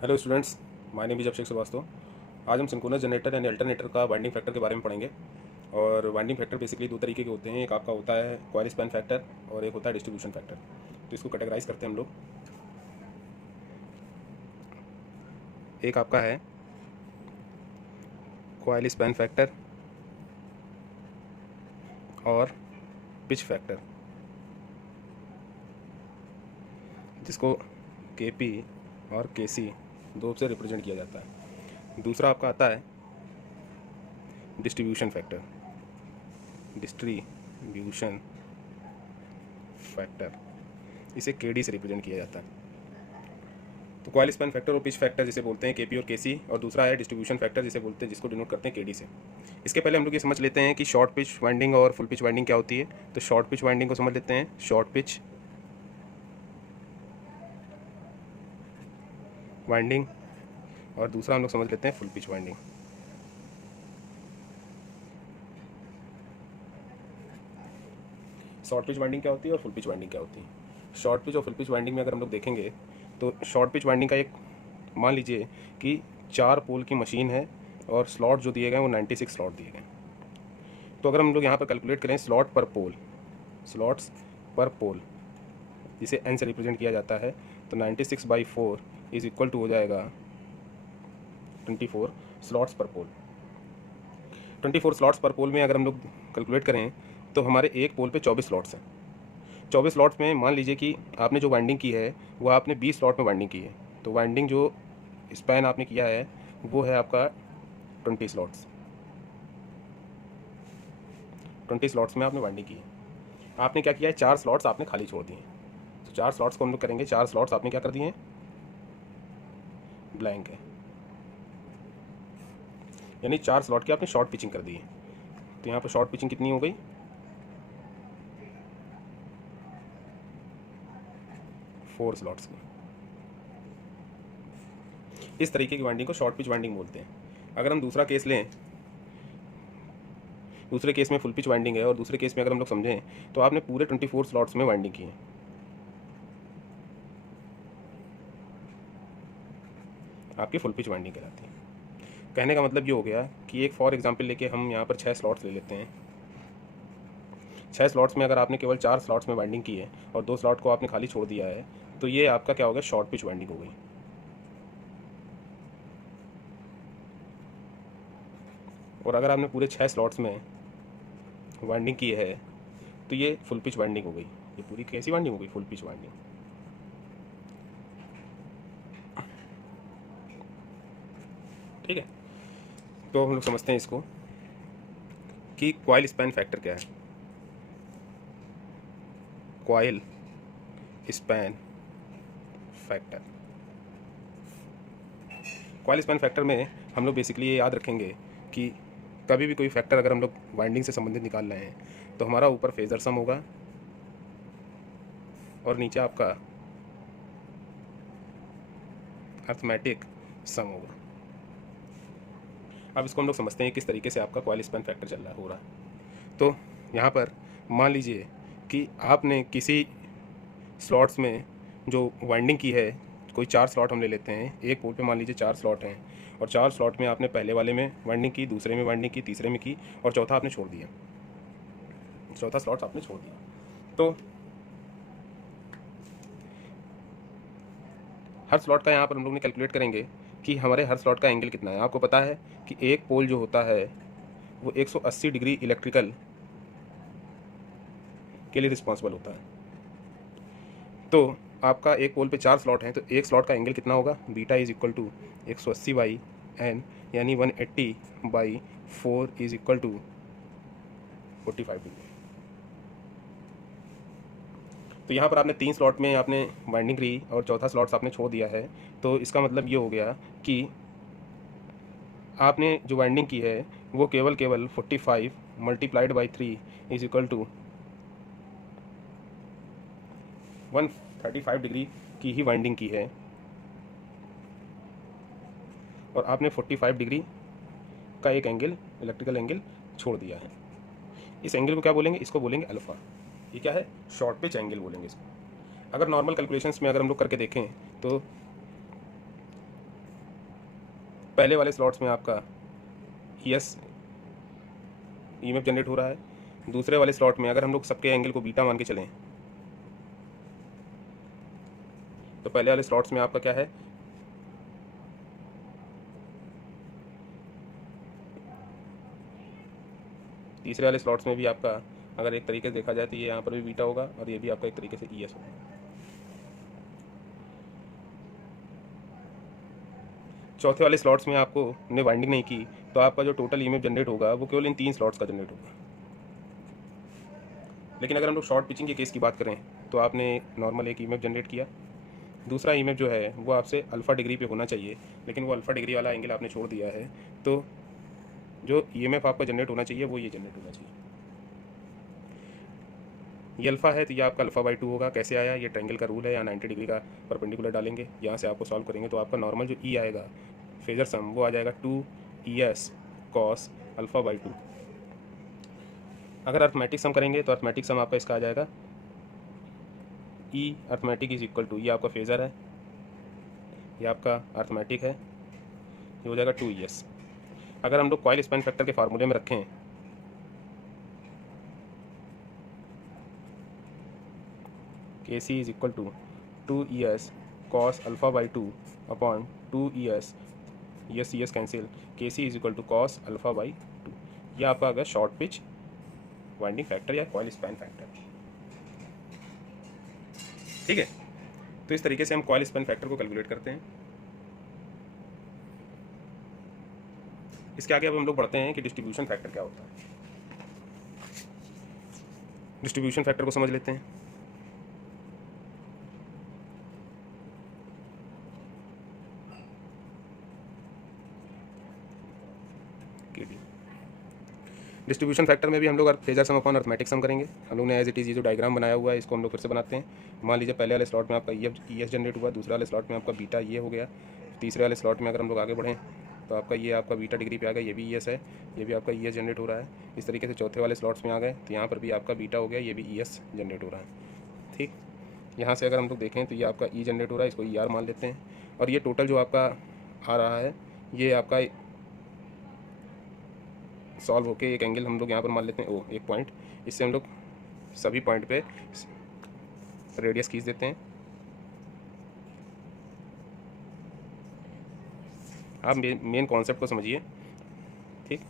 Hello students, my name is Abhishek Shrivastava. आज हम synchronous generator यानी अल्टरनेटर का वाइंडिंग फैक्टर के बारे में पढ़ेंगे। और वाइंडिंग फैक्टर बेसिकली दो तरीके के होते हैं। एक आपका होता है कॉइल स्पैन फैक्टर और एक होता है डिस्ट्रीब्यूशन फैक्टर। तो इसको कैटेगराइज करते हैं हम लोग। एक आपका है कॉइल स्पैन फैक्टर और पिच फैक्टर, जिसको केपी और केसी दो से रिप्रेजेंट किया जाता है। दूसरा आपका आता है डिस्ट्रीब्यूशन फैक्टर। डिस्ट्रीब्यूशन फैक्टर इसे केडी से रिप्रेजेंट किया जाता है। तो कॉइल स्पैन फैक्टर और पिच फैक्टर जिसे बोलते हैं केपी और केसी, और दूसरा है डिस्ट्रीब्यूशन फैक्टर जिसे बोलते हैं, जिसको डिनोट करते हैं केडी से। इसके पहले हम लोग ये समझ लेते हैं कि शॉर्ट पिच वाइंडिंग और फुल पिच वाइंडिंग क्या होती है। तो शॉर्ट पिच वाइंडिंग को समझ लेते हैं, शॉर्ट पिच वाइंडिंग, और दूसरा हम लोग समझ लेते हैं full pitch winding. Short pitch winding क्या होती है और फुल पिच वाइंडिंग क्या होती है। शॉर्ट पिच और फुल पिच वाइंडिंग में अगर हम लोग देखेंगे तो शॉर्ट पिच वाइंडिंग का एक, मान लीजिए कि 4 पोल की मशीन है और स्लॉट जो दिए गए हैं वो 96 स्लॉट दिए गए। तो अगर हम लोग यहाँ पर कैलकुलेट करें स्लॉट पर पोल, स्लॉट्स पर पोल जिसे n से रिप्रेजेंट किया जाता है, तो 96/4 इज इक्वल टू हो जाएगा 24 स्लॉट्स पर पोल। 24 स्लॉट्स पर पोल में अगर हम लोग कैलकुलेट करें तो हमारे एक पोल पे 24 स्लॉट्स हैं। 24 स्लॉट्स में मान लीजिए कि आपने जो वाइंडिंग की है वो आपने 20 स्लॉट में वाइंडिंग की है। तो वाइंडिंग जो स्पैन आपने किया है वो है आपका 20 स्लॉट्स। 20 स्लॉट्स में आपने वाइंडिंग की है। आपने क्या किया है, 4 स्लॉट्स आपने खाली छोड़ दिए हैं। तो 4 स्लॉट्स को हम लोग करेंगे, 4 स्लॉट्स आपने क्या कर दिए हैं, ब्लैंक है, यानी 4 स्लॉट की आपने शॉर्ट पिचिंग कर दी है। तो यहाँ पर शॉर्ट पिचिंग कितनी हो गई, 4 स्लॉट्स की। इस तरीके की वाइंडिंग को शॉर्ट पिच वाइंडिंग बोलते हैं। अगर हम दूसरा केस लें, दूसरे केस में फुल पिच वाइंडिंग है और दूसरे केस में अगर हम लोग समझें तो आपने पूरे 24 स्लॉट्स में वाइंडिंग की है। आपकी फुल पिच वाइंडिंग कहलाती है। कहने का मतलब ये हो गया कि एक फॉर एग्जांपल लेके हम यहाँ पर 6 स्लॉट्स ले लेते हैं। 6 स्लॉट्स में अगर आपने केवल 4 स्लॉट्स में वाइंडिंग की है और 2 स्लॉट को आपने खाली छोड़ दिया है, तो ये आपका क्या हो गया, शॉर्ट पिच वाइंडिंग हो गई। और अगर आपने पूरे 6 स्लॉट्स में वाइंडिंग की है तो ये फुल पिच वाइंडिंग हो गई। ये पूरी कैसी वाइंडिंग हो गई, फुल पिच वाइंडिंग। ठीक है, तो हम लोग समझते हैं इसको कि कॉइल स्पैन फैक्टर क्या है। Coil span factor, coil span factor में हम लोग बेसिकली ये याद रखेंगे कि कभी भी कोई फैक्टर अगर हम लोग वाइंडिंग से संबंधित निकाल रहे हैं तो हमारा ऊपर फेजर सम होगा और नीचे आपका अर्थमेटिक सम होगा। अब इसको हम लोग समझते हैं किस तरीके से आपका कॉइल स्पैन फैक्टर चल रहा हो रहा है। तो यहाँ पर मान लीजिए कि आपने किसी स्लॉट्स में जो वाइंडिंग की है, कोई 4 स्लॉट हम ले लेते हैं। एक पोल पे मान लीजिए 4 स्लॉट हैं और 4 स्लॉट में आपने पहले वाले में वाइंडिंग की, दूसरे में वाइंडिंग की, तीसरे में की और चौथा आपने छोड़ दिया। चौथा स्लॉट आपने छोड़ दिया। तो हर स्लॉट का यहाँ पर हम लोग ने कैलकुलेट करेंगे कि हमारे हर स्लॉट का एंगल कितना है। आपको पता है कि एक पोल जो होता है वो 180 डिग्री इलेक्ट्रिकल के लिए रिस्पॉन्सिबल होता है। तो आपका एक पोल पे 4 स्लॉट हैं, तो एक स्लॉट का एंगल कितना होगा, beta is equal to 180/n, यानी 180/4 इज इक्वल टू 45 डिग्री। तो यहाँ पर आपने 3 स्लॉट में आपने वाइंडिंग करी और चौथा स्लॉट्स आपने छोड़ दिया है। तो इसका मतलब ये हो गया कि आपने जो वाइंडिंग की है वो केवल 45 multiplied by 3 is equal to 135 degree की ही वाइंडिंग की है और आपने 45 डिग्री का एक एंगल, इलेक्ट्रिकल एंगल छोड़ दिया है। इस एंगल को क्या बोलेंगे, इसको बोलेंगे अल्फ़ा। ये क्या है, शॉर्ट पिच एंगल बोलेंगे इसको। अगर नॉर्मल कैलकुलेशंस में अगर हम लोग करके देखें तो पहले वाले स्लॉट्स में आपका ES EMF जनरेट हो रहा है, दूसरे वाले स्लॉट में अगर हम लोग सबके एंगल को बीटा मान के चलें तो पहले वाले स्लॉट्स में आपका क्या है, तीसरे वाले स्लॉट्स में भी आपका अगर एक तरीके से देखा जाए तो ये यहाँ पर भी बीटा होगा और ये भी आपका एक तरीके से ES होगा। चौथे वाले स्लॉट्स में आपको ने वाइंडिंग नहीं की तो आपका जो टोटल EMF जनरेट होगा वो केवल इन 3 स्लॉट्स का जनरेट होगा। लेकिन अगर हम लोग शॉर्ट पिचिंग के केस की बात करें तो आपने नॉर्मल एक EMF जनरेट किया, दूसरा EMF जो है वो आपसे अल्फ़ा डिग्री पे होना चाहिए, लेकिन वो अल्फ़ा डिग्री वाला एंगल आपने छोड़ दिया है, तो जो EMF आपका जनरेट होना चाहिए वो ये जनरेट होना चाहिए। ये अल्फ़ा है तो ये आपका अल्फ़ा/2 होगा। कैसे आया, ये ट्रायंगल का रूल है, या 90 डिग्री का परपेंडिकुलर डालेंगे, यहाँ से आपको सॉल्व करेंगे तो आपका नॉर्मल जो E आएगा फेजर सम वो आ जाएगा 2ES cos अल्फ़ा/2। अगर अर्थमेटिक सम करेंगे तो अर्थमेटिक सम आपका इसका आ जाएगा E arithmetic is equal to, ये आपका फेज़र है, ये आपका अर्थमेटिक है, ये हो जाएगा 2ES। अगर हम लोग कॉइल स्पैन फैक्टर के फार्मूले में रखें KC is equal to 2ES cos alpha upon 2ES, ES cancel, KC is equal to cos alpha. ये आपका अगर शॉर्ट पिच वाइंडिंग फैक्टर या कॉइल स्पैन फैक्टर, ठीक है। तो इस तरीके से हम कॉइल स्पैन फैक्टर को कैलकुलेट करते हैं। इसके आगे अब हम लोग बढ़ते हैं कि डिस्ट्रीब्यूशन फैक्टर क्या होता है। डिस्ट्रीब्यूशन फैक्टर को समझ लेते हैं। डिस्ट्रीब्यूशन फैक्टर में भी हम लोग फेजर सम अपॉन अर्थमेटिक सम करेंगे। हम लोग ने एज इट इज़ ये जो डायग्राम बनाया हुआ है इसको हम लोग फिर से बनाते हैं। मान लीजिए पहले वाले स्लॉट में आपका ES जनरेट हुआ, दूसरे वाले स्लॉट में आपका बीटा ये हो गया, तीसरे वाले स्लॉट में अगर हम लोग आगे बढ़ें तो आपका ये आपका बीटा डिग्री पे आ गया, ये भी ES है, ये भी आपका ES जनरेट हो रहा है। इस तरीके से चौथे वाले स्लॉट्स में आ गए तो यहाँ पर भी आपका बीटा हो गया, ये भी ES जनरेट हो रहा है, ठीक। यहाँ से अगर हम लोग देखें तो ये आपका E जनरेट हो रहा है, इसको ER मान लेते हैं, और ये टोटल जो आपका आ रहा है ये आपका सॉल्व होके एक एंगल हम लोग यहाँ पर मान लेते हैं O, एक पॉइंट, इससे हम लोग सभी पॉइंट पे रेडियस खींच देते हैं। आप मेन कॉन्सेप्ट को समझिए, ठीक।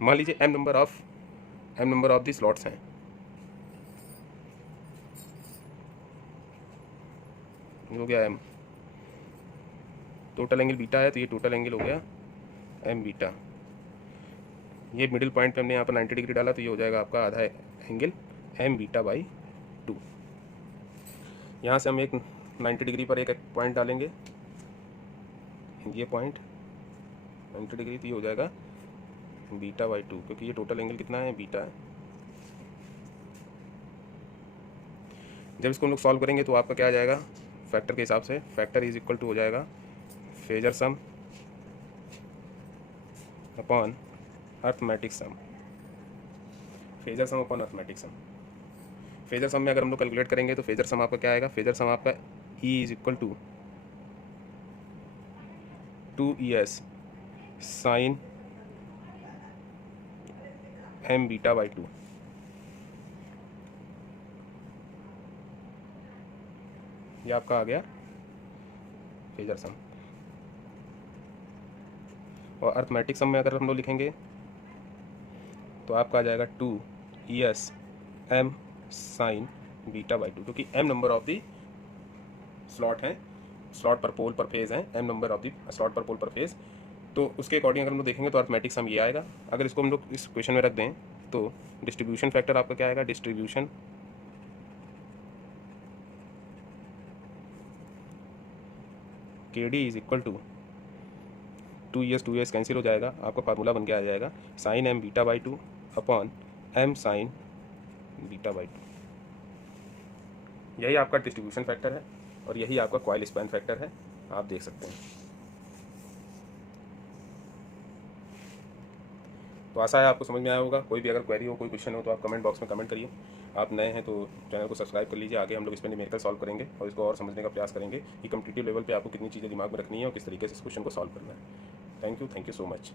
मान लीजिए m number of the slots हैं, हो गया m, टोटल एंगल बीटा है तो ये टोटल एंगल हो गया m बीटा। ये मिडिल पॉइंट पे हमने यहाँ पर 90 डिग्री डाला तो ये हो जाएगा आपका आधा एंगल m बीटा/2। यहाँ से हम एक 90 डिग्री पर एक पॉइंट डालेंगे, ये पॉइंट 90 डिग्री, तो ये हो जाएगा बीटा/2, क्योंकि ये टोटल एंगल कितना है, बीटा है। जब इसको हम लोग सॉल्व करेंगे तो आपका क्या आ जाएगा फैक्टर के हिसाब से, फैक्टर इज इक्वल टू हो जाएगा फेजर सम अपॉन अर्थमेटिक सम, फेजर सम अपॉन अर्थमेटिक सम। फेजर सम में अगर हम लोग कैलकुलेट करेंगे तो फेजर सम आपका क्या आएगा, फेजर सम आपका E is equal to 2ES sine m बीटा/2। ये आपका आ गया फेजर सम। और अर्थमेटिक सम में अगर हम लोग लिखेंगे तो आपका आ जाएगा 2ES m साइन बीटा/2, क्योंकि m number of the slot हैं, स्लॉट पर पोल पर फेज हैं, m number of the slot पर पोल पर फेज, तो उसके अकॉर्डिंग अगर हम लोग देखेंगे तो अर्थमेटिक सम ये आएगा। अगर इसको हम लोग इस क्वेश्चन में रख दें तो डिस्ट्रीब्यूशन फैक्टर आपका क्या आएगा, distribution KD is equal to 2ES cancel हो जाएगा, आपका फार्मूला बन के आ जाएगा sine m beta upon m sine beta. यही आपका डिस्ट्रीब्यूशन फैक्टर है और यही आपका कॉइल स्पैन फैक्टर है, आप देख सकते हैं। तो आशा है आपको समझ में आया होगा। कोई भी अगर क्वेरी हो, कोई क्वेश्चन हो तो आप कमेंट बॉक्स में कमेंट करिए। आप नए हैं तो चैनल को सब्सक्राइब कर लीजिए। आगे हम लोग इस पर न्यूमेरिकल सॉल्व करेंगे और इसको और समझने का प्रयास करेंगे कि कॉम्पिटिटिव लेवल पे आपको कितनी चीज़ें दिमाग में रखनी है और किस तरीके से इस क्वेश्चन को सॉल्व करना है। Thank you so much.